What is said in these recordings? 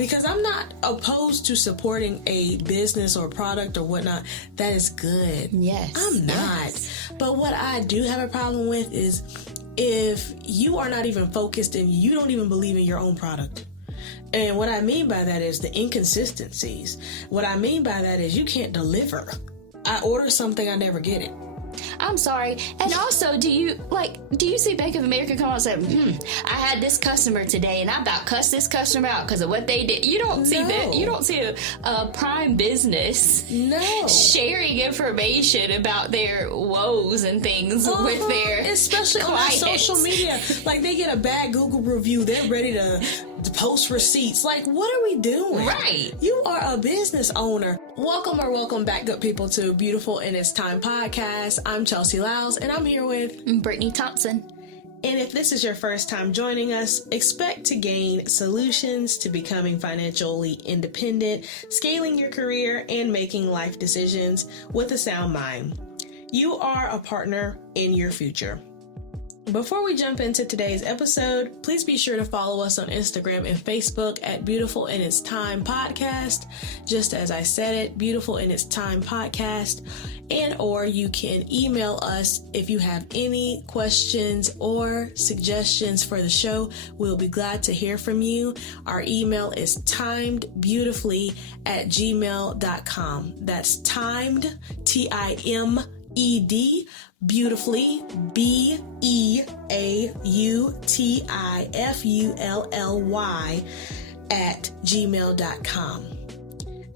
Because I'm not opposed to supporting a business or product or whatnot. That is good. Yes. I'm not. Yes. But what I do have a problem with is if you are not even focused and you don't even believe in your own product. And what I mean by that is the inconsistencies. What I mean by that is you can't deliver. I order something, I never get it. I'm sorry. And also, do you see Bank of America come out and say, I had this customer today and I about cussed this customer out because of what they did. You don't see that. You don't see a prime business sharing information about their woes and things with their especially clients. On social media. Like they get a bad Google review, they're ready to post receipts. Like, what are we doing? Right. You are a business owner. Welcome back, good people, to Beautiful in Its Time podcast. I'm Chelsea Lyles, and I'm here with Brittany Thompson. And if this is your first time joining us, expect to gain solutions to becoming financially independent, scaling your career, and making life decisions with a sound mind. You are a partner in your future. Before we jump into today's episode, please be sure to follow us on Instagram and Facebook at Beautiful in Its Time Podcast. Just as I said it, Beautiful in Its Time Podcast. And or you can email us if you have any questions or suggestions for the show. We'll be glad to hear from you. Our email is timedbeautifully@gmail.com. That's timed, TIMED, beautifully, BEAUTIFULLY @gmail.com.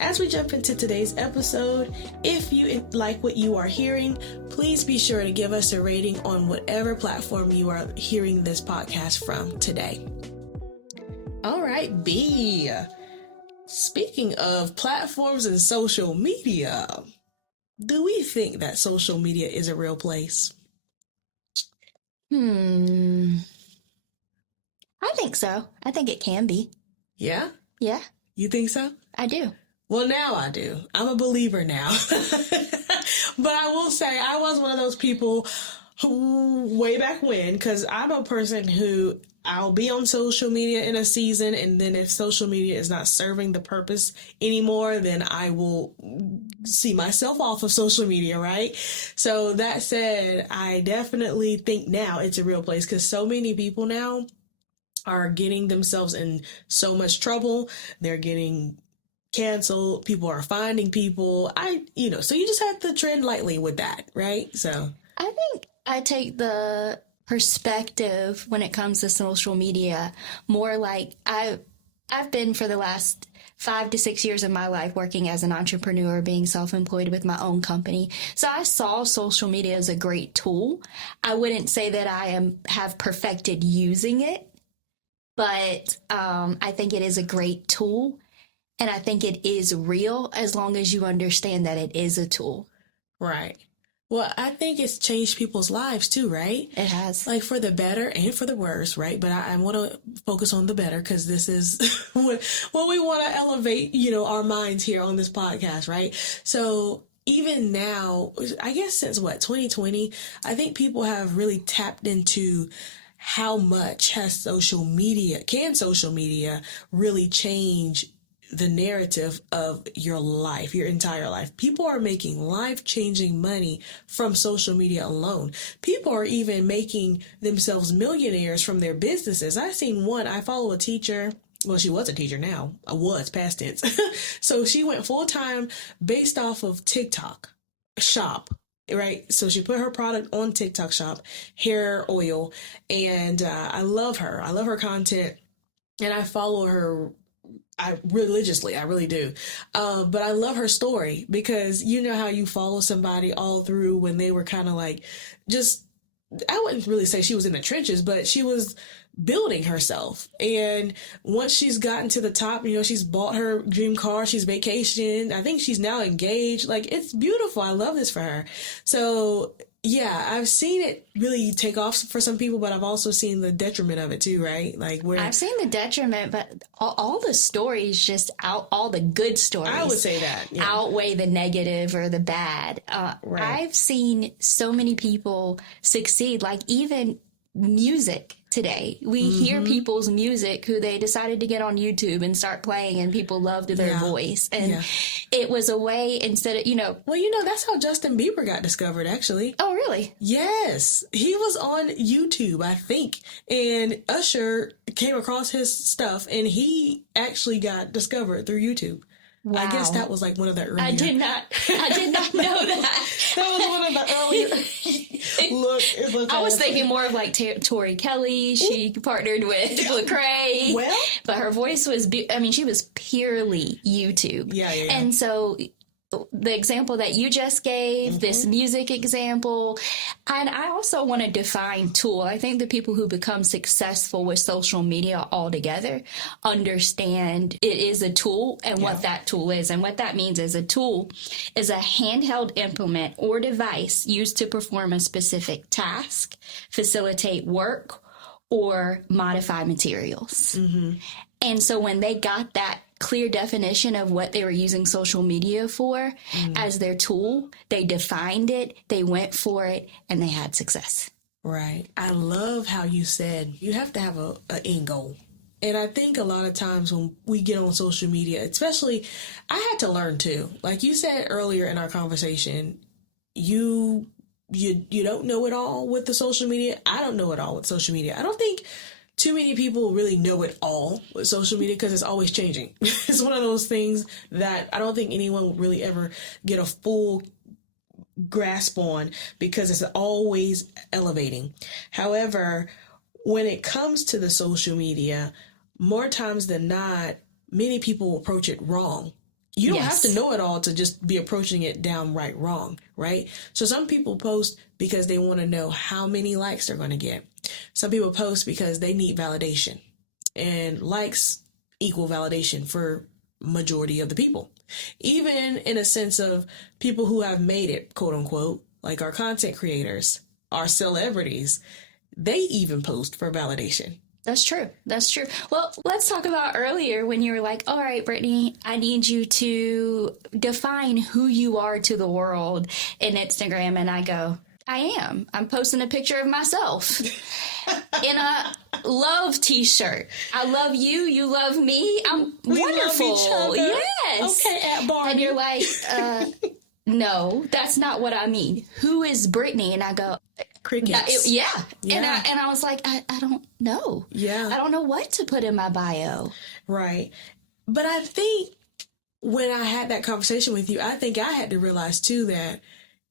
As we jump into today's episode, if you like what you are hearing, please be sure to give us a rating on whatever platform you are hearing this podcast from today. All right, B. Speaking of platforms and social media, do we think that social media is a real place? I think so. I think it can be. Yeah? Yeah, You think so? I do. Well, now I do. I'm a believer now. But I will say I was one of those people who, way back when, because I'm a person who I'll be on social media in a season, and then if social media is not serving the purpose anymore, then I will see myself off of social media, right? So that said, I definitely think now it's a real place because so many people now are getting themselves in so much trouble. They're getting canceled. People are finding people. So you just have to tread lightly with that, right? So I think I take the perspective when it comes to social media more like I've been for the last 5 to 6 years of my life working as an entrepreneur, being self-employed with my own company. So I saw social media as a great tool. I wouldn't say that I have perfected using it, but I think it is a great tool. And I think it is real as long as you understand that it is a tool. Right. Well, I think it's changed people's lives too, right? It has. Like for the better and for the worse, right? But I want to focus on the better because this is what we want to elevate, our minds here on this podcast, right? So even now, I guess since 2020, I think people have really tapped into how much can social media really change the narrative of your life, your entire life. People are making life-changing money from social media alone. People are even making themselves millionaires from their businesses. I follow a teacher. Well, she was a teacher now. I was, past tense. So she went full-time based off of TikTok shop, right? So she put her product on TikTok shop, hair oil, and I love her. I love her content, and I follow her religiously, I really do. But I love her story because you know how you follow somebody all through when they were kind of like, I wouldn't really say she was in the trenches, but she was building herself. And once she's gotten to the top, she's bought her dream car, she's vacationed. I think she's now engaged. Like, it's beautiful. I love this for her. So yeah, I've seen it really take off for some people, but I've also seen the detriment of it too, right? Like I've seen the detriment, but all the stories all the good stories. I would say that outweigh the negative or the bad. Right. I've seen so many people succeed, like even music today. We hear people's music who they decided to get on YouTube and start playing, and people loved their voice. And it was a way, instead of, Well, that's how Justin Bieber got discovered, actually. Oh, really? Yes. He was on YouTube, I think, and Usher came across his stuff, and he actually got discovered through YouTube. Wow. I guess that was like one of the earlier. I did not know that. That was one of the earlier. Look. I was thinking more of like Tori Kelly. She partnered with Lecrae. Well, but her voice was, she was purely YouTube. Yeah. And so the example that you just gave, this music example, and I also want to define tool. I think the people who become successful with social media altogether understand it is a tool and what that tool is. And what that means is a tool is a handheld implement or device used to perform a specific task, facilitate work, or modify materials. And so when they got that clear definition of what they were using social media for as their tool, they defined it, they went for it, and they had success. Right. I love how you said you have to have an end goal. And I think a lot of times when we get on social media, especially, I had to learn too. Like you said earlier in our conversation, you don't know it all with the social media. I don't know it all with social media. I don't think too many people really know it all with social media because it's always changing. It's one of those things that I don't think anyone will really ever get a full grasp on because it's always elevating. However, when it comes to the social media, more times than not, many people approach it wrong. You don't have to know it all to just be approaching it downright wrong, right? So some people post because they want to know how many likes they're going to get. Some people post because they need validation, and likes equal validation for majority of the people. Even in a sense of people who have made it, quote unquote, like our content creators, our celebrities, they even post for validation. That's true. Well, let's talk about earlier when you were like, all right, Brittany, I need you to define who you are to the world in Instagram. And I go, I'm posting a picture of myself in a love t-shirt. I love you. You love me. We wonderful. Love each other. Yes. Okay, Aunt Barbie. And you're like, no, that's not what I mean. Who is Brittany? And I go, crickets. Yeah. And I was like, I don't know. Yeah. I don't know what to put in my bio. Right. But I think when I had that conversation with you, I think I had to realize too that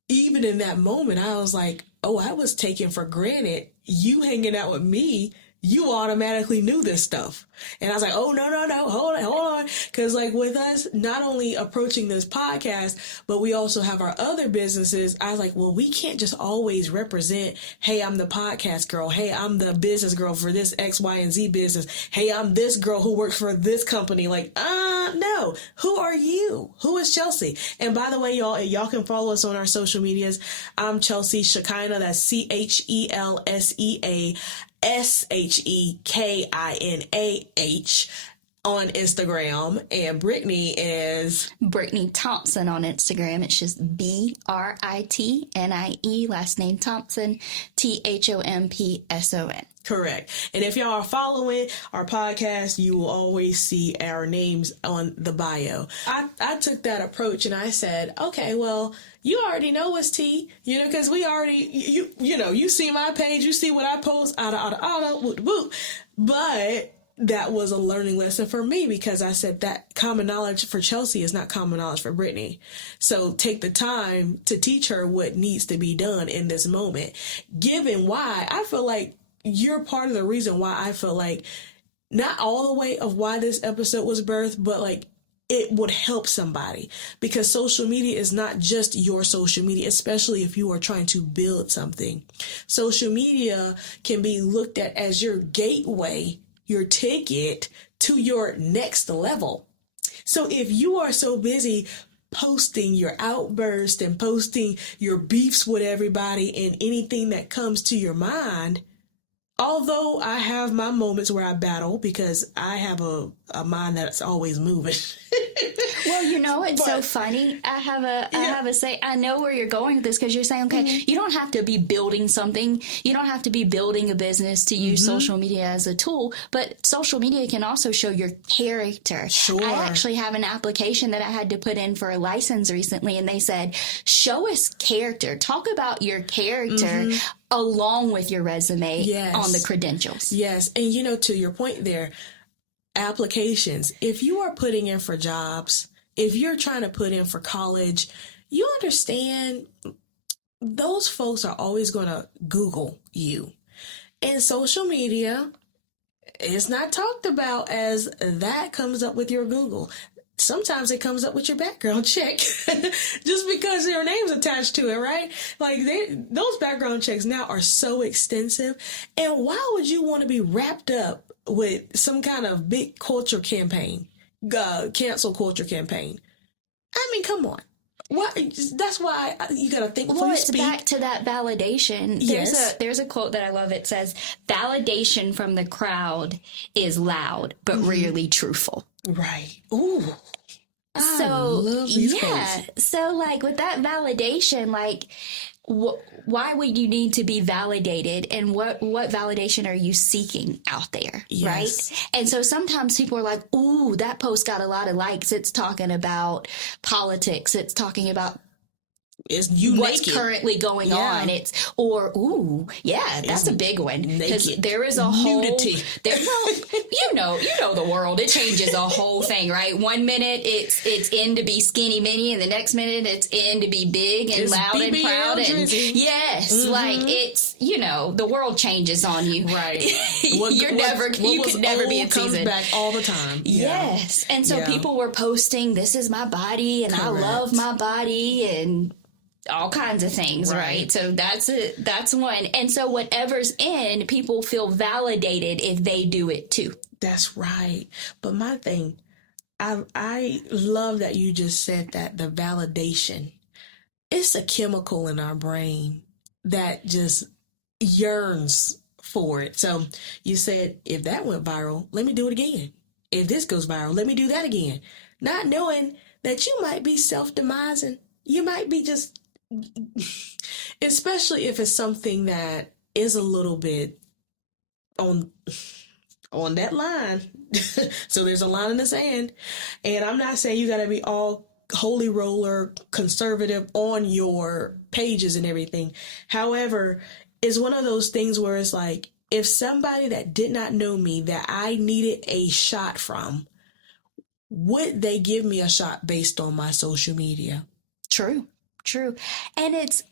even in that moment, I was like, oh, I was taking for granted you hanging out with me. You automatically knew this stuff. And I was like, oh, no, hold on. Because like with us not only approaching this podcast, but we also have our other businesses. I was like, well, we can't just always represent, hey, I'm the podcast girl. Hey, I'm the business girl for this X, Y, and Z business. Hey, I'm this girl who works for this company. Like, no. Who are you? Who is Chelsea? And by the way, y'all can follow us on our social medias. I'm Chelsea Shekinah. That's CHELSEA. SHEKINAH on Instagram, and Brittany is Brittany Thompson on Instagram. It's just BRITNIE, last name Thompson, THOMPSON. correct. And if y'all are following our podcast, you will always see our names on the bio. I took that approach and I said, okay, well, you already know it's T, because we already, you see my page, you see what I post, woot. But that was a learning lesson for me because I said that common knowledge for Chelsea is not common knowledge for Brittany. So take the time to teach her what needs to be done in this moment. Given why, I feel like you're part of the reason why I feel like not all the way of why this episode was birthed, but like it would help somebody because social media is not just your social media, especially if you are trying to build something. Social media can be looked at as your gateway, your ticket to your next level. So if you are so busy posting your outburst and posting your beefs with everybody and anything that comes to your mind, although I have my moments where I battle because I have a mind that's always moving. Well, it's so funny. I have a say. I know where you're going with this, because you're saying, okay, you don't have to be building something. You don't have to be building a business to use social media as a tool, but social media can also show your character. Sure. I actually have an application that I had to put in for a license recently, and they said, show us character. Talk about your character along with your resume on the credentials. Yes. And to your point there, applications, if you are putting in for jobs, if you're trying to put in for college, you understand those folks are always going to Google you. And social media is not talked about as that comes up with your Google. Sometimes it comes up with your background check just because your name's attached to it, right? Like those background checks now are so extensive. And why would you want to be wrapped up with some kind of big culture campaign, cancel culture campaign? I mean, come on. That's why you got to think before you speak. Back to that validation. There's a quote that I love. It says, validation from the crowd is loud, but rarely truthful. Right. Ooh. So, I love these quotes. So with that validation, why would you need to be validated, and what validation are you seeking out there? Yes. Right. And so sometimes people are like, ooh, that post got a lot of likes. It's talking about politics. It's talking about what's currently going on. That's a big one, because there is a whole nudity. The world, it changes a whole thing, right? One minute it's in to be skinny mini, and the next minute it's in to be big and loud and proud, and it's the world changes on you, right? You could never be in comes season back all the time. Yes. And so people were posting, this is my body, and Correct. I love my body, and all kinds of things, right? So that's one. And so whatever's in, people feel validated if they do it too. That's right. But my thing, I love that you just said that, the validation. It's a chemical in our brain that just yearns for it. So you said, if that went viral, let me do it again. If this goes viral, let me do that again. Not knowing that you might be self-demising. You might be just, especially if it's something that is a little bit on that line. So there's a line in the sand. And I'm not saying you got to be all holy roller conservative on your pages and everything. However, it's one of those things where it's like, if somebody that did not know me, that I needed a shot from, would they give me a shot based on my social media? True. And it's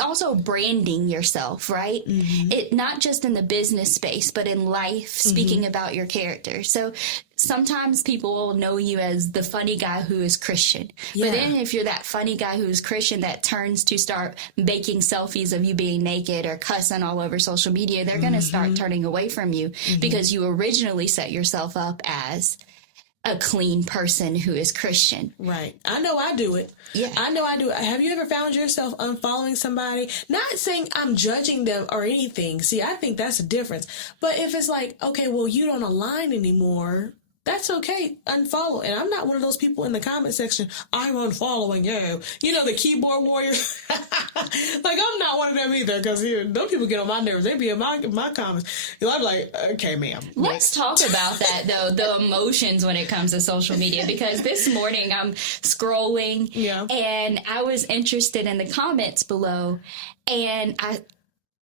also branding yourself, right? It not just in the business space, but in life, speaking about your character. So sometimes people will know you as the funny guy who is Christian. Yeah. But then if you're that funny guy who's Christian that turns to start making selfies of you being naked or cussing all over social media, they're going to start turning away from you because you originally set yourself up as a clean person who is Christian. Right. I know I do it. Yeah. I know I do it. Have you ever found yourself unfollowing somebody? Not saying I'm judging them or anything. See, I think that's a difference. But if it's like, okay, well, you don't align anymore, that's okay. Unfollow. And I'm not one of those people in the comment section, I'm unfollowing you. The keyboard warrior. Like, I'm not one of them either, because those people get on my nerves. They be in my comments. I'm like, okay, ma'am. Let's talk about that, though, the emotions when it comes to social media, because this morning I'm scrolling and I was interested in the comments below, and I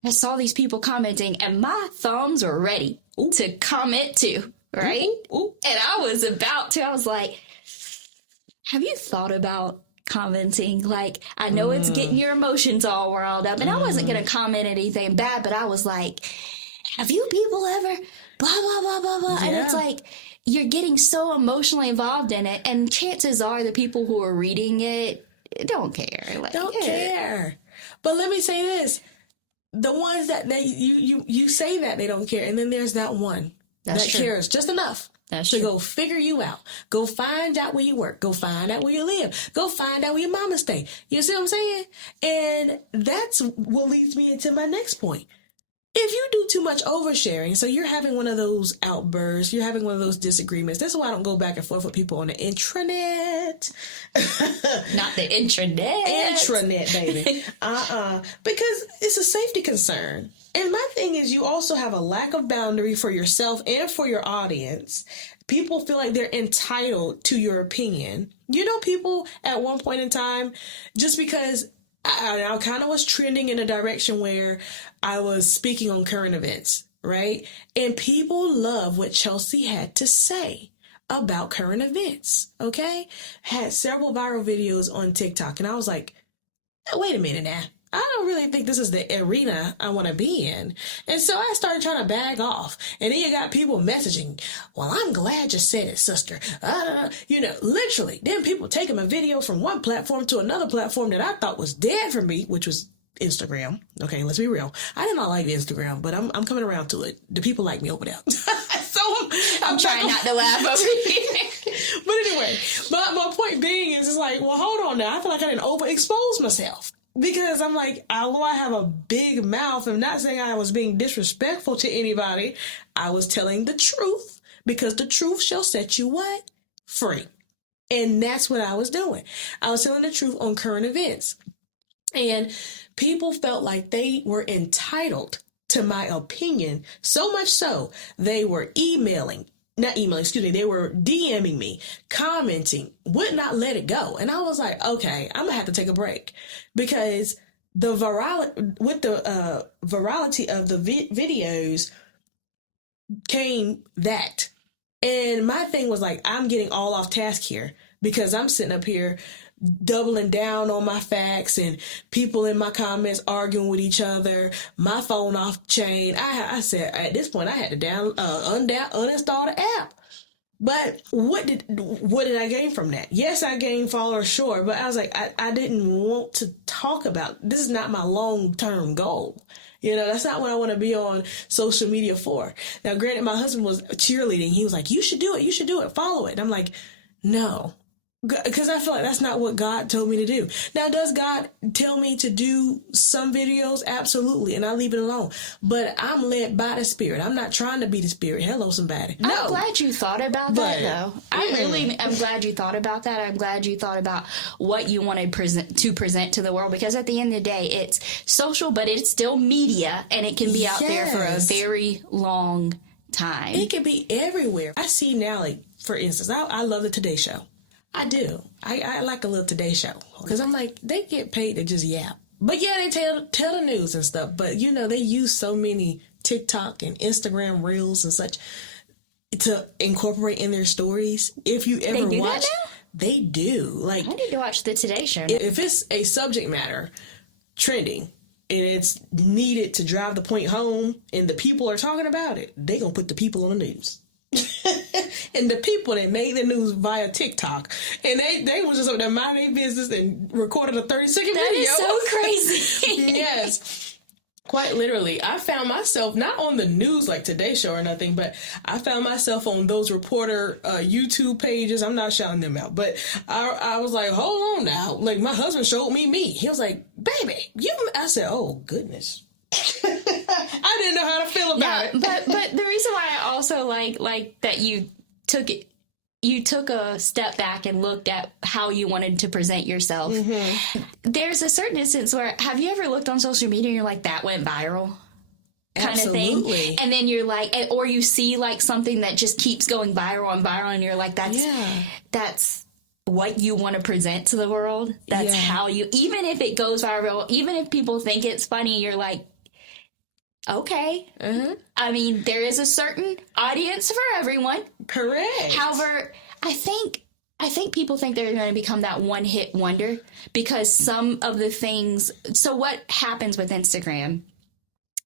saw these people commenting, and my thumbs were ready to comment too. Right? Ooh. And I was like, have you thought about commenting? Like, I know it's getting your emotions all riled up, and I wasn't going to comment anything bad, but I was like, have you people ever blah, blah, blah, blah, blah. Yeah. And it's like, you're getting so emotionally involved in it, and chances are the people who are reading it don't care. Like, don't care. But let me say this. The ones that you say that they don't care, and then there's that one that cares just enough to go figure you out. Go find out where you work. Go find out where you live. Go find out where your mama stay. You see what I'm saying? And that's what leads me into my next point. if you do too much oversharing, so you're having one of those outbursts, you're having one of those disagreements. That's why I don't go back and forth with people on the intranet. Not the intranet. Intranet, baby. Because it's a safety concern. And my thing is, you also have a lack of boundary for yourself and for your audience. People feel like they're entitled to your opinion. You know, people at one point in time, just because I kind of was trending in a direction where I was speaking on current events, right? And people love what Chelsea had to say about current events, okay? Had several viral videos on TikTok, and I was like, wait a minute now. I don't really think this is the arena I want to be in. And so I started trying to bag off. And then you got people messaging, well, I'm glad you said it, sister. You know, literally. Then people taking my video from one platform to another platform that I thought was dead for me, which was Instagram. Okay, let's be real. I did not like Instagram, but I'm coming around to it. The people like me over there. So I'm trying not to laugh over here. But anyway, my point being is, it's like, well, hold on now. I feel like I didn't overexpose myself. Because I'm like, although I have a big mouth, I'm not saying I was being disrespectful to anybody. I was telling the truth, because the truth shall set you what? Free. And that's what I was doing. I was telling the truth on current events. And people felt like they were entitled to my opinion, so much so they were they were DMing me, commenting, would not let it go. And I was like, okay, I'm gonna have to take a break, because the virality of the videos came that. And my thing was like, I'm getting all off task here, because I'm sitting up here doubling down on my facts, and people in my comments arguing with each other, my phone off chain. I said at this point I had to uninstall the app. But what did I gain from that? Yes, I gained followers, sure, but I was like, I didn't want to talk about, this is not my long-term goal. You know, that's not what I want to be on social media for. Now, granted, my husband was cheerleading. He was like, you should do it, follow it. And I'm like, no. Because I feel like that's not what God told me to do. Now, does God tell me to do some videos? Absolutely. And I leave it alone. But I'm led by the Spirit. I'm not trying to be the Spirit. Hello, somebody. No. I'm glad you thought about that, though. I'm glad you thought about that. I'm glad you thought about what you wanted to present to the world. Because at the end of the day, it's social, but it's still media. And it can be out there for a very long time. It can be everywhere. I see now, like, for instance, I love the Today Show. I do. I like a little Today Show, because I'm like, they get paid to just yap. But yeah, they tell the news and stuff. But you know, they use so many TikTok and Instagram reels and such to incorporate in their stories. If you ever watch, they do. Like, I need to watch the Today Show. If it's a subject matter trending and it's needed to drive the point home, and the people are talking about it, they gonna put the people on the news. And the people that made the news via TikTok, and they was just up there minding their business and recorded a 30-second video. That is so crazy. Yes. Quite literally. I found myself not on the news like Today Show or nothing, but I found myself on those reporter YouTube pages. I'm not shouting them out, but I was like, hold on now. Like, my husband showed me. He was like, baby, I said, oh, goodness. I didn't know how to feel about it. But the reason why I also like that you took a step back and looked at how you wanted to present yourself. Mm-hmm. There's a certain instance where, have you ever looked on social media and you're like, that went viral? Kind of thing. And then you're like, or you see like something that just keeps going viral and you're like, that's what you want to present to the world. That's how you, even if it goes viral, even if people think it's funny, you're like, okay. Mm-hmm. I mean, there is a certain audience for everyone. Correct. However, I think people think they're going to become that one-hit wonder, because some of the things... So what happens with Instagram,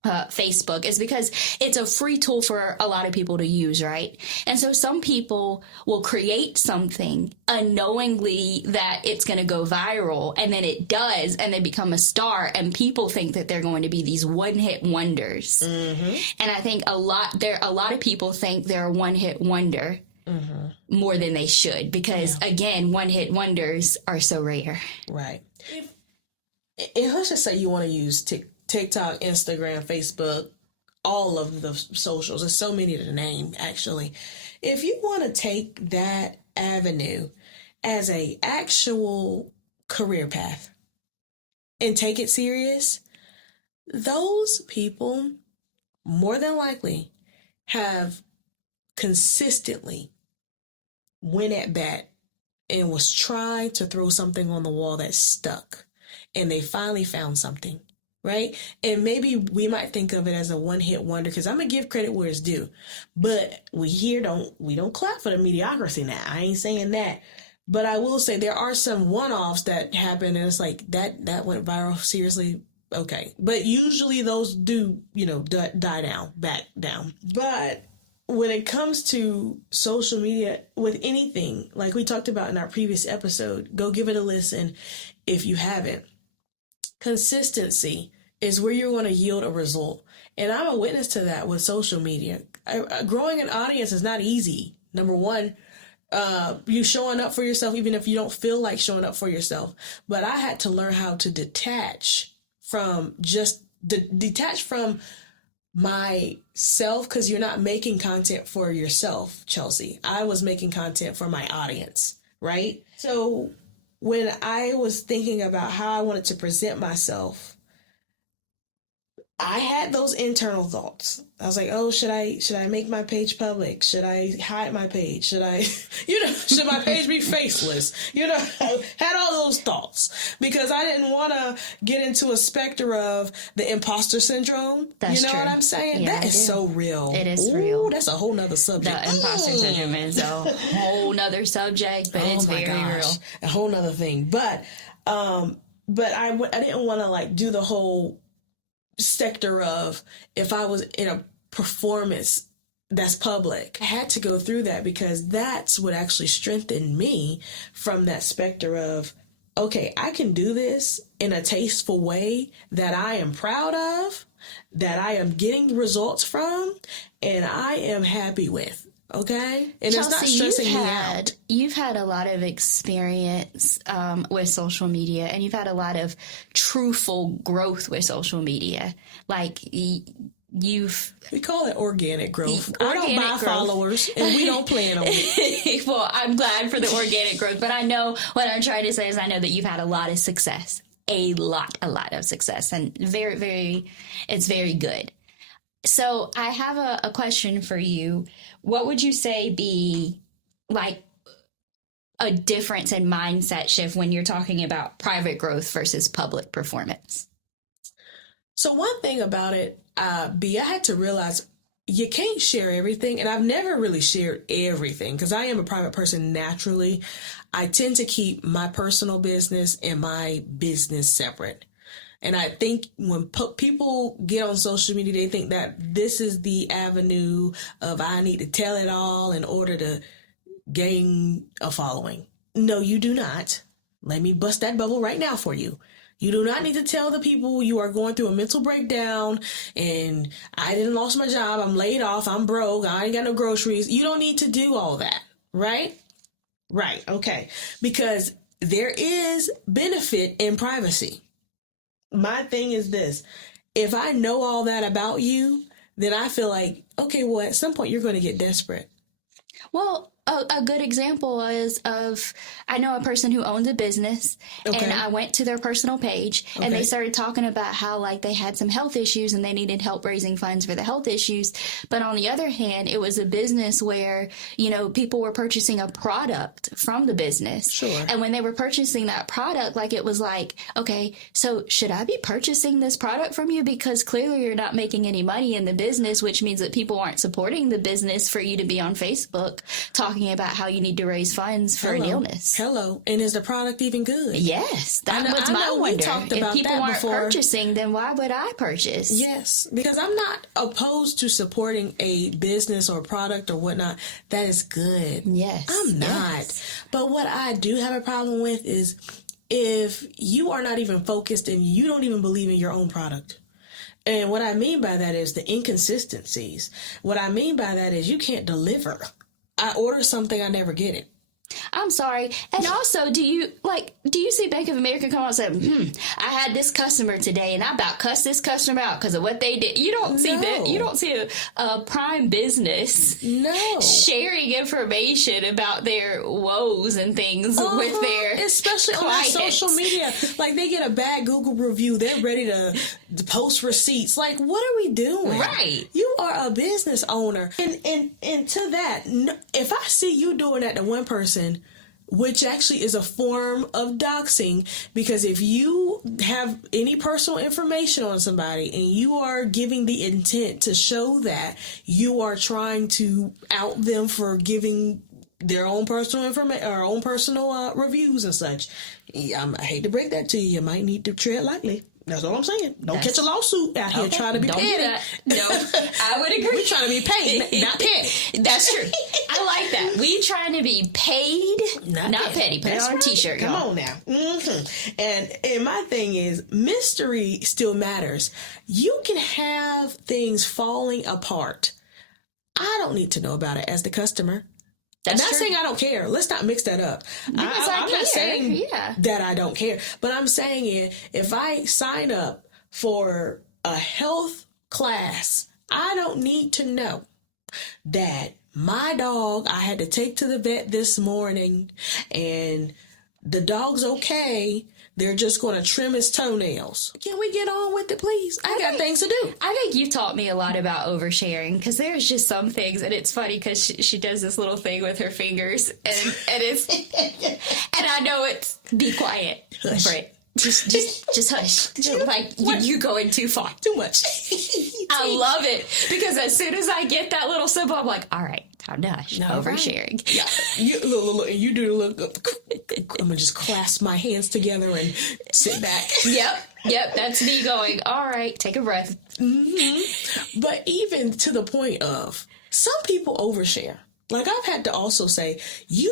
Facebook, is because it's a free tool for a lot of people to use, right? And so some people will create something unknowingly that it's going to go viral, and then it does, and they become a star, and people think that they're going to be these one-hit wonders. Mm-hmm. And I think a lot of people think they're a one-hit wonder. Mm-hmm. More than they should, because again, one-hit wonders are so rare. Right. If let's just say you want to use TikTok, Instagram, Facebook, all of the socials. There's so many to name, actually. If you want to take that avenue as a actual career path and take it serious, those people more than likely have consistently went at bat and was trying to throw something on the wall that stuck, and they finally found something, right? And maybe we might think of it as a one-hit wonder, because I'm gonna give credit where it's due, but we don't clap for the mediocrity now. I ain't saying that, but I will say there are some one-offs that happen, and it's like that went viral. Seriously, okay, but usually those do back down. But when it comes to social media, with anything, like we talked about in our previous episode, go give it a listen if you haven't. Consistency is where you're going to yield a result. And I'm a witness to that with social media. Growing an audience is not easy. Number one, you showing up for yourself, even if you don't feel like showing up for yourself. But I had to learn how to detach from myself, because you're not making content for yourself, Chelsea. I was making content for my audience, right? So when I was thinking about how I wanted to present myself, I had those internal thoughts. I was like, oh, should I make my page public? Should I hide my page? Should my page be faceless? Had all those thoughts because I didn't want to get into a specter of the imposter syndrome. That's true. What I'm saying? Yeah, that is so real. It is real. That's a whole nother subject. The imposter syndrome is a whole nother subject, but it's very real. A whole nother thing. But I didn't want to do the whole sector of, if I was in a performance that's public, I had to go through that, because that's what actually strengthened me from that specter of, okay, I can do this in a tasteful way that I am proud of, that I am getting results from, and I am happy with. Okay? And Chelsea, it's not stressing me out. You've had a lot of experience with social media, and you've had a lot of truthful growth with social media. We call it organic growth. I don't buy followers, and we don't plan on it. Well, I'm glad for the organic growth, but I know what I'm trying to say is I know that you've had a lot of success. A lot of success, and very, very, it's very good. So I have a question for you. What would you say be a difference in mindset shift when you're talking about private growth versus public performance? So one thing about it, I had to realize you can't share everything. And I've never really shared everything because I am a private person naturally. I tend to keep my personal business and my business separate. And I think when people get on social media, they think that this is the avenue of I need to tell it all in order to gain a following. No, you do not. Let me bust that bubble right now for you. You do not need to tell the people you are going through a mental breakdown and I didn't lost my job, I'm laid off, I'm broke, I ain't got no groceries. You don't need to do all that, right? Right, okay. Because there is benefit in privacy. My thing is this. If I know all that about you, then I feel like, okay, well, at some point you're going to get desperate. Well, a good example is I know a person who owns a business, and I went to their personal page, and they started talking about how they had some health issues and they needed help raising funds for the health issues. But on the other hand, it was a business where, people were purchasing a product from the business. Sure. And when they were purchasing that product, it was okay, so should I be purchasing this product from you? Because clearly you're not making any money in the business, which means that people aren't supporting the business for you to be on Facebook talking about how you need to raise funds for an illness. Hello. And is the product even good? Yes. That was my wonder. If people aren't purchasing, then why would I purchase? Yes. Because I'm not opposed to supporting a business or product or whatnot. That is good. Yes. I'm not. Yes. But what I do have a problem with is if you are not even focused and you don't even believe in your own product. And what I mean by that is the inconsistencies. What I mean by that is you can't deliver. I order something, I never get it. I'm sorry. And also, do you see Bank of America come out and say, I had this customer today and I about cussed this customer out because of what they did. You don't see that. You don't see a prime business sharing information about their woes and things with their especially clients. On social media. Like, they get a bad Google review. They're ready to post receipts. Like, what are we doing? Right. You are a business owner. And to that, if I see you doing that to one person, which actually is a form of doxing, because if you have any personal information on somebody and you are giving the intent to show that you are trying to out them for giving their own personal information or own personal reviews and such, I hate to break that to you. You might need to tread lightly. That's all I'm saying. Don't catch a lawsuit out here trying to be petty. No, I would agree. We're trying to be paid, not petty. That's true. I like that. We trying to be paid, not petty. Put it on a t-shirt. Come on now. And my thing is, mystery still matters. You can have things falling apart. I don't need to know about it as the customer. I'm not saying I don't care. Let's not mix that up. I'm not saying that I don't care. But I'm saying if I sign up for a health class, I don't need to know that my dog I had to take to the vet this morning and the dog's okay. They're just going to trim his toenails. Can we get on with it, please? I got things to do. I think you taught me a lot about oversharing, because there's just some things, and it's funny because she does this little thing with her fingers, and it's, and I know it's, be quiet, Britt. Just hush. Like, you're going too far. Too much. I love it, because as soon as I get that little symbol, I'm like, all right, time to hush. Oversharing. Right. Yeah. Look, you do the look. I'm going to just clasp my hands together and sit back. Yep. That's me going, all right, take a breath. Mm-hmm. But even to the point of, some people overshare. Like, I've had to also say, you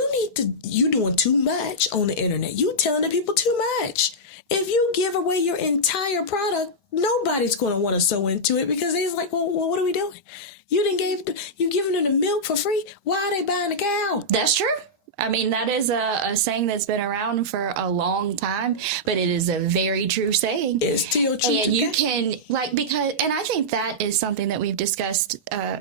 doing too much on the internet. You telling the people too much. If you give away your entire product, nobody's going to want to sew into it, because they're like, well, what are we doing? You giving them the milk for free. Why are they buying the cow? That's true. I mean, that is a saying that's been around for a long time, but it is a very true saying. It's still true. And you can, and I think that is something that we've discussed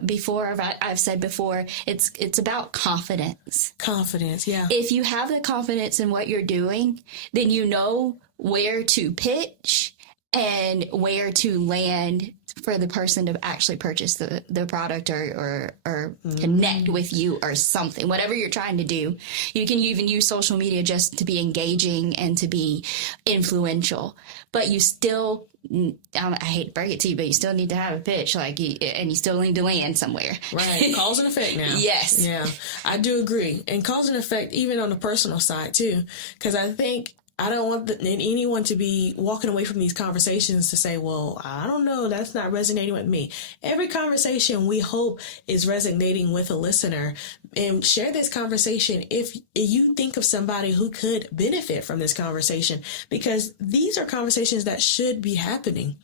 before. I've said before, it's about confidence. Confidence, yeah. If you have the confidence in what you're doing, then you know where to pitch and where to land for the person to actually purchase the product or connect with you or something, whatever you're trying to do. You can even use social media just to be engaging and to be influential, but you still, I hate to break it to you, but you still need to have a pitch, and you still need to land somewhere. Right. Cause and effect now. Yes. Yeah, I do agree. And cause and effect even on the personal side too, because I think I don't want anyone to be walking away from these conversations to say, well, I don't know, that's not resonating with me. Every conversation we hope is resonating with a listener. And share this conversation if you think of somebody who could benefit from this conversation, because these are conversations that should be happening.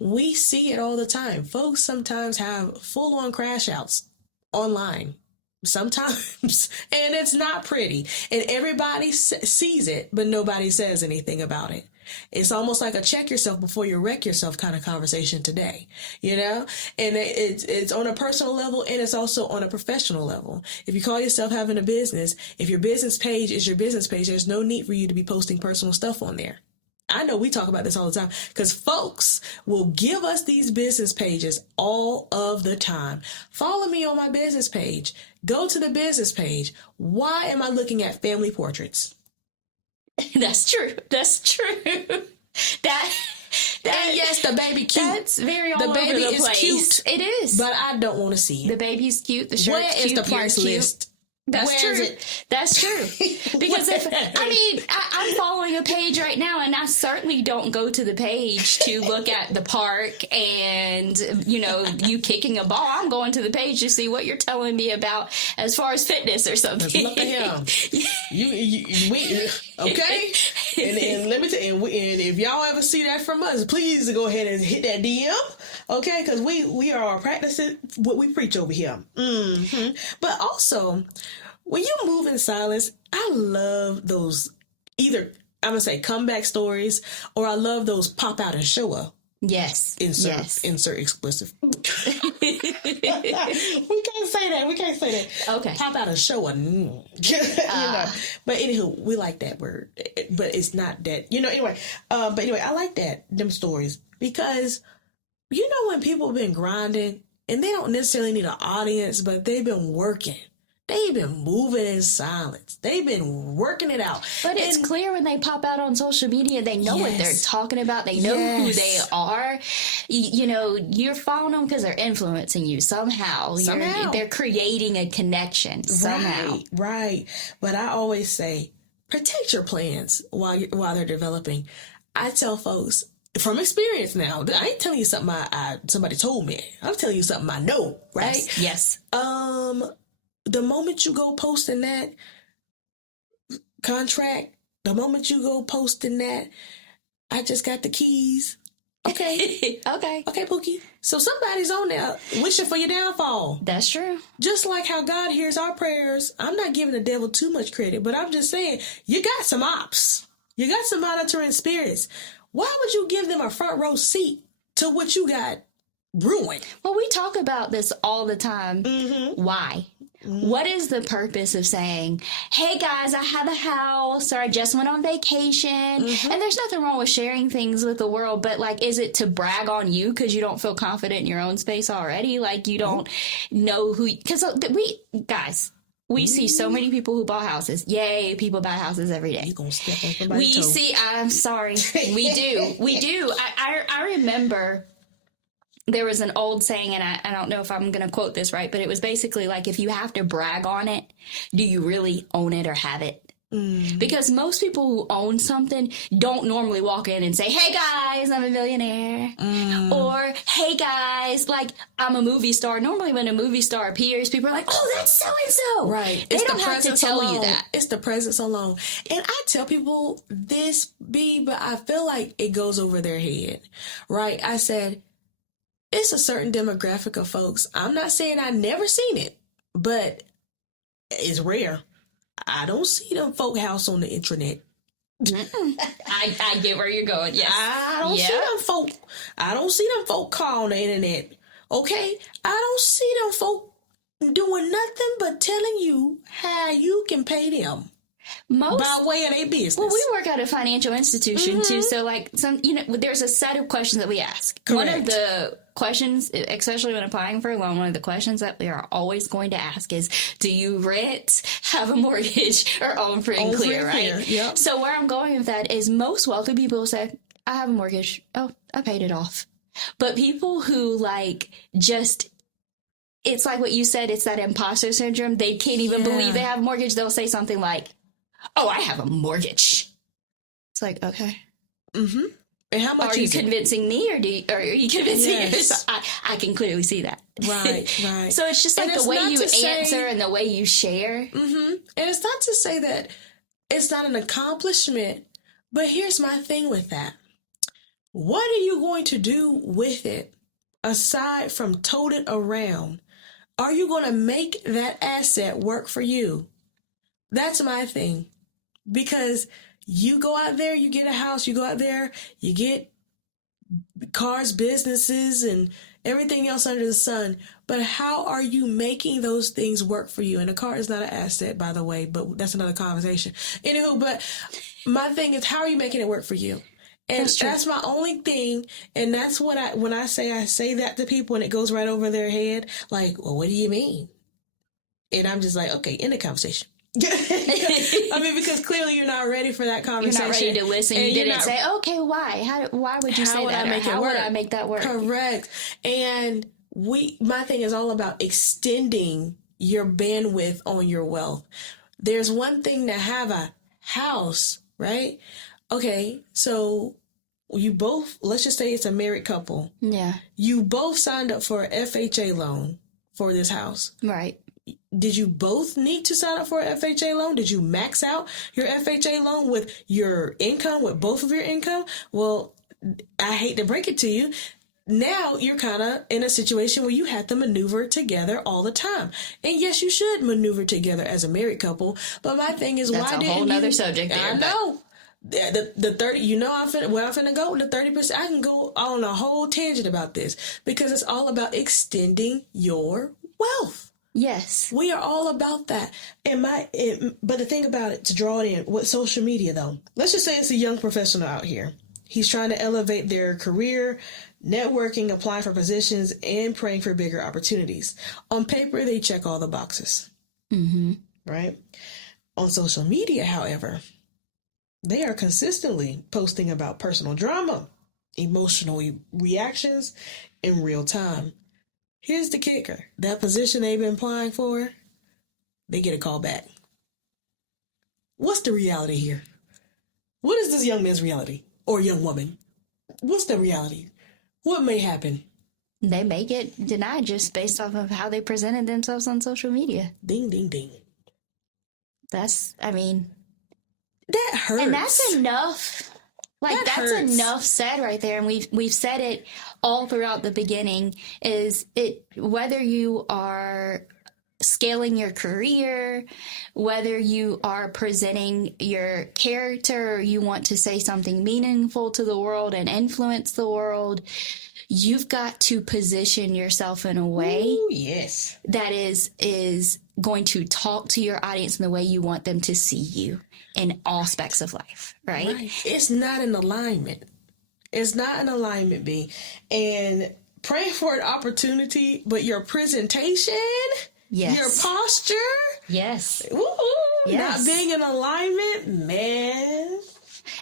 We see it all the time. Folks sometimes have full-on crash outs online. Sometimes, and it's not pretty, and everybody sees it, but nobody says anything about it. It's almost like a check yourself before you wreck yourself kind of conversation today, and it's on a personal level, and it's also on a professional level. If you call yourself having a business, if your business page is your business page, there's no need for you to be posting personal stuff on there. I know we talk about this all the time, because folks will give us these business pages all of the time. Follow me on my business page. Go to the business page. Why am I looking at family portraits? That's true. And yes, the baby cute. That's very all the over baby the is place. Cute. It is. But I don't want to see it. The baby's cute. The shirt's Where cute. is the price list? That's Where true. is it? That's true. Because I'm following a page right now, and I certainly don't go to the page to look at the park and, you kicking a ball. I'm going to the page to see what you're telling me about as far as fitness or something. Look at him. Okay? And let me tell you, and if y'all ever see that from us, please go ahead and hit that DM. Okay? Because we are practicing what we preach over here. Mm-hmm. But also, when you move in silence, I love those either, I'm going to say comeback stories, or I love those pop out and show up. Yes. Insert explicit. We can't say that. Okay. Pop out and show up. But anywho, we like that word. But it's not that, anyway. But anyway, I like them stories, because when people have been grinding and they don't necessarily need an audience, but they've been working. They've been moving in silence. They've been working it out. But it's clear when they pop out on social media, they know what they're talking about. They know who they are. You're following them because they're influencing you somehow. They're creating a connection somehow. Right. But I always say, protect your plans while they're developing. I tell folks, from experience now, I ain't telling you something somebody told me. I'm telling you something I know, right? Yes. The moment you go posting that contract, the moment you go posting that, I just got the keys. Okay. Okay, Pookie. So somebody's on there wishing for your downfall. That's true. Just like how God hears our prayers. I'm not giving the devil too much credit, but I'm just saying, you got some ops. You got some monitoring spirits. Why would you give them a front row seat to what you got ruined? Well, we talk about this all the time. Mm-hmm. Why? Mm-hmm. What is the purpose of saying, hey guys, I have a house, or I just went on vacation? Mm-hmm. And there's nothing wrong with sharing things with the world, but is it to brag on you because you don't feel confident in your own space already? You don't know who, because we see so many people who bought houses. Yay, people buy houses every day. You're going to step on somebody's toe. I'm sorry. We do. I remember there was an old saying, and I don't know if I'm going to quote this right, but it was basically if you have to brag on it, do you really own it or have it? Mm. Because most people who own something don't normally walk in and say, hey guys, I'm a millionaire. Mm. Or, hey guys, I'm a movie star. Normally when a movie star appears, people are like, oh, that's so-and-so. Right. They don't have to tell you that. It's the presence alone. And I tell people this, but I feel like it goes over their head. Right? I said, it's a certain demographic of folks. I'm not saying I never seen it, but it's rare. I don't see them folk house on the intranet. I get where you're going. Yes. I don't see them folk. I don't see them folk call on the internet. Okay? I don't see them folk doing nothing but telling you how you can pay them. By way of their business. Well, we work at a financial institution too, so there's a set of questions that we ask. Correct. One of the questions, especially when applying for a loan, one of the questions that we are always going to ask is, do you rent, have a mortgage, or own free and clear, right? Yep. So where I'm going with that is most wealthy people say, I have a mortgage. Oh, I paid it off. But people who it's like what you said, it's that imposter syndrome. They can't even believe they have a mortgage. They'll say something like, oh, I have a mortgage. It's like, okay. Mm-hmm. And how much are you convincing me, or are you convincing yourself? I can clearly see that. Right. So it's just the way you answer and the way you share. Mm-hmm. And it's not to say that it's not an accomplishment, but here's my thing with that. What are you going to do with it aside from tote it around? Are you going to make that asset work for you? That's my thing. Because you go out there, you get a house, you go out there, you get cars, businesses, and everything else under the sun. But how are you making those things work for you? And a car is not an asset, by the way, but that's another conversation. Anywho, but my thing is, how are you making it work for you? And that's my only thing. And that's what when I say that to people and it goes right over their head, well, what do you mean? And I'm just like, okay, end the conversation. I mean, because clearly you're not ready for that conversation. You're not ready to listen. You didn't say, okay, why? Why would you say that? How would I make that work? Correct. And my thing is all about extending your bandwidth on your wealth. There's one thing to have a house, right? Okay, so you both, let's just say it's a married couple. Yeah. You both signed up for an FHA loan for this house. Right. Did you both need to sign up for an FHA loan? Did you max out your FHA loan with your income, with both of your income? Well, I hate to break it to you. now you're kind of in a situation where you have to maneuver together all the time. And yes, you should maneuver together as a married couple. But my thing is, That's why a didn't whole you? nother subject there. I know. The 30, you know, where I'm finna go with the 30%. I can go on a whole tangent about this because it's all about extending your wealth. Yes. We are all about that. But the thing about it, to draw it in with social media though, let's just say it's a young professional out here. He's trying to elevate their career, networking, applying for positions, and praying for bigger opportunities. On paper, they check all the boxes. Mm-hmm. Right? On social media, however, they are consistently posting about personal drama, emotional reactions in real time. Here's the kicker. That position they've been applying for, they get a call back. What's the reality here? What is this young man's reality? Or young woman? What's the reality? What may happen? They may get denied just based off of how they presented themselves on social media. Ding, ding, ding. That hurts. And that's enough. That's hurts. enough said right there. And we've said it all throughout the beginning, is it whether you are scaling your career, whether you are presenting your character, or you want to say something meaningful to the world and influence the world, you've got to position yourself in a way yes. that is going to talk to your audience in the way you want them to see you in all aspects of life, right? It's not an alignment. It's not an alignment, B. And praying for an opportunity, but your presentation, yes, your posture, yes, not being in alignment, man.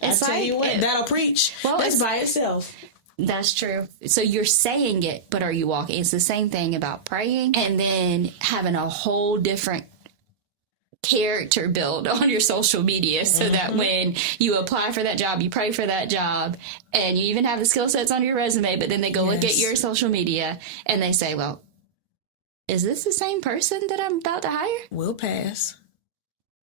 It's I tell you what, that'll preach. Well, that's by itself. That's true. So you're saying it, but are you walking? It's the same thing about praying and then having a whole different character build on your social media so that when you apply for that job, you pray for that job, and you even have the skill sets on your resume, but then they go look at your social media and they say, well, is this the same person that I'm about to hire? We'll pass.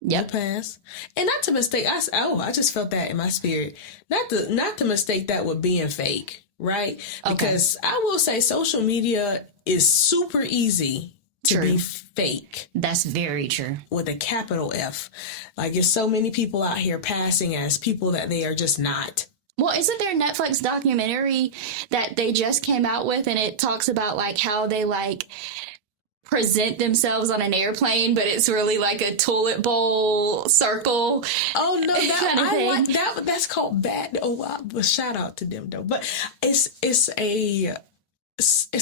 Yep. We'll pass. And not to mistake, I just felt that in my spirit. Not to mistake that with being fake, right? Because I will say social media is super easy to be fake. That's very true. With a capital F. Like, there's so many people out here passing as people that they are just not. Well, isn't there a Netflix documentary that they just came out with, and it talks about like how they like present themselves on an airplane, but it's really like a toilet bowl circle. Oh no, that kind of I like that. That's called bad. Oh, well, shout out to them though. But it's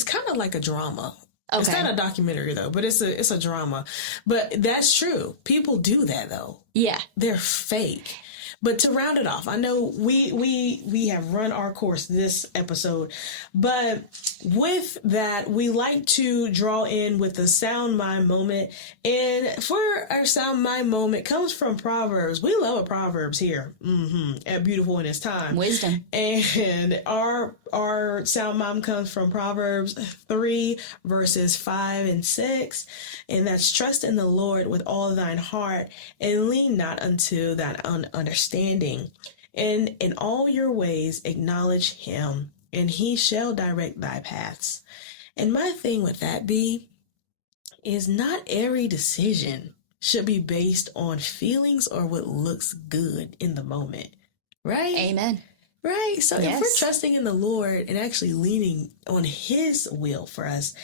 kind of like a drama. Okay. It's not a documentary though, but it's a drama. But that's true. People do that though. Yeah, they're fake. But to round it off, I know we have run our course this episode, but with that, we like to draw in with the sound mind moment. And for our sound mind moment comes from Proverbs. We love Proverbs here at Beautiful in Its Time. Wisdom. And our sound mind comes from Proverbs 3 verses 5 and 6. And that's trust in the Lord with all thine heart and lean not unto thine own understanding. And in all your ways acknowledge him, and he shall direct thy paths. And my thing with that is not every decision should be based on feelings or what looks good in the moment. Right? Amen. Right? So if we're trusting in the Lord and actually leaning on his will for us,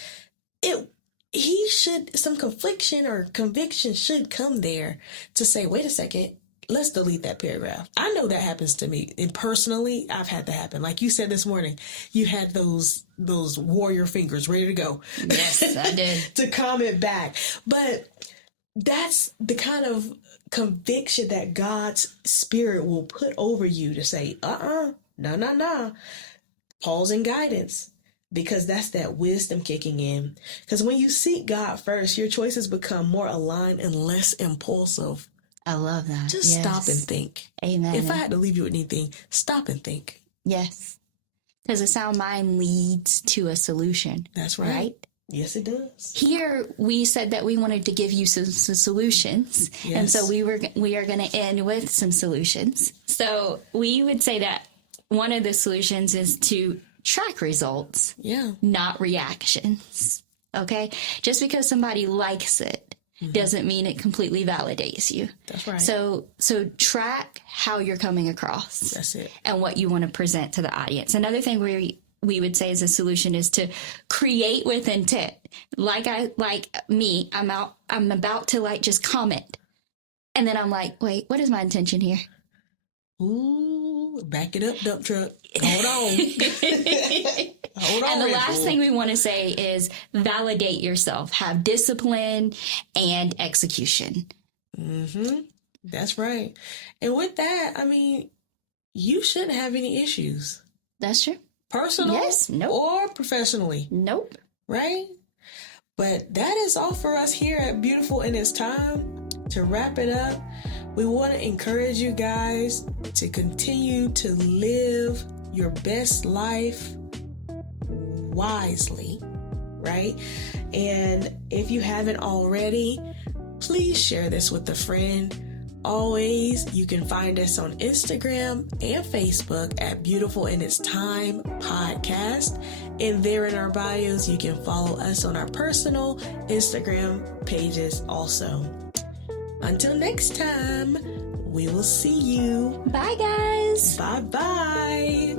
some confliction or conviction should come there to say, wait a second, let's delete that paragraph. I know that happens to me. And personally, I've had that happen. Like you said this morning, you had those warrior fingers ready to go. Yes, I did. To comment back. But that's the kind of conviction that God's Spirit will put over you to say, no. Pause and guidance. Because that's that wisdom kicking in. Because when you seek God first, your choices become more aligned and less impulsive. I love that. Just stop and think. Amen. If I had to leave you with anything, stop and think. Yes. Because a sound mind leads to a solution. That's right. Right? Yes, it does. Here, we said that we wanted to give you some solutions. Yes. And so we are going to end with some solutions. So we would say that one of the solutions is to track results, Yeah. not reactions. Okay? Just because somebody likes it doesn't mean it completely validates you. That's right. So track how you're coming across. That's it. And what you want to present to the audience. Another thing we would say as a solution is to create with intent. Like me, I'm about to like just comment. And then I'm like, wait, what is my intention here? Ooh, back it up, dump truck. Hold on. Hold on. And the Red last Bull. thing we want to say is validate yourself. Have discipline and execution. That's right. And with that, I mean, you shouldn't have any issues. That's true. Personal Yes. Nope. or professionally. Nope. Right? But that is all for us here at Beautiful in Its Time. To wrap it up, we want to encourage you guys to continue to live your best life wisely, right? And if you haven't already, please share this with a friend. Always, you can find us on Instagram and Facebook at Beautiful in Its Time Podcast. And there in our bios, you can follow us on our personal Instagram pages also. Until next time, we will see you. Bye, guys. Bye-bye.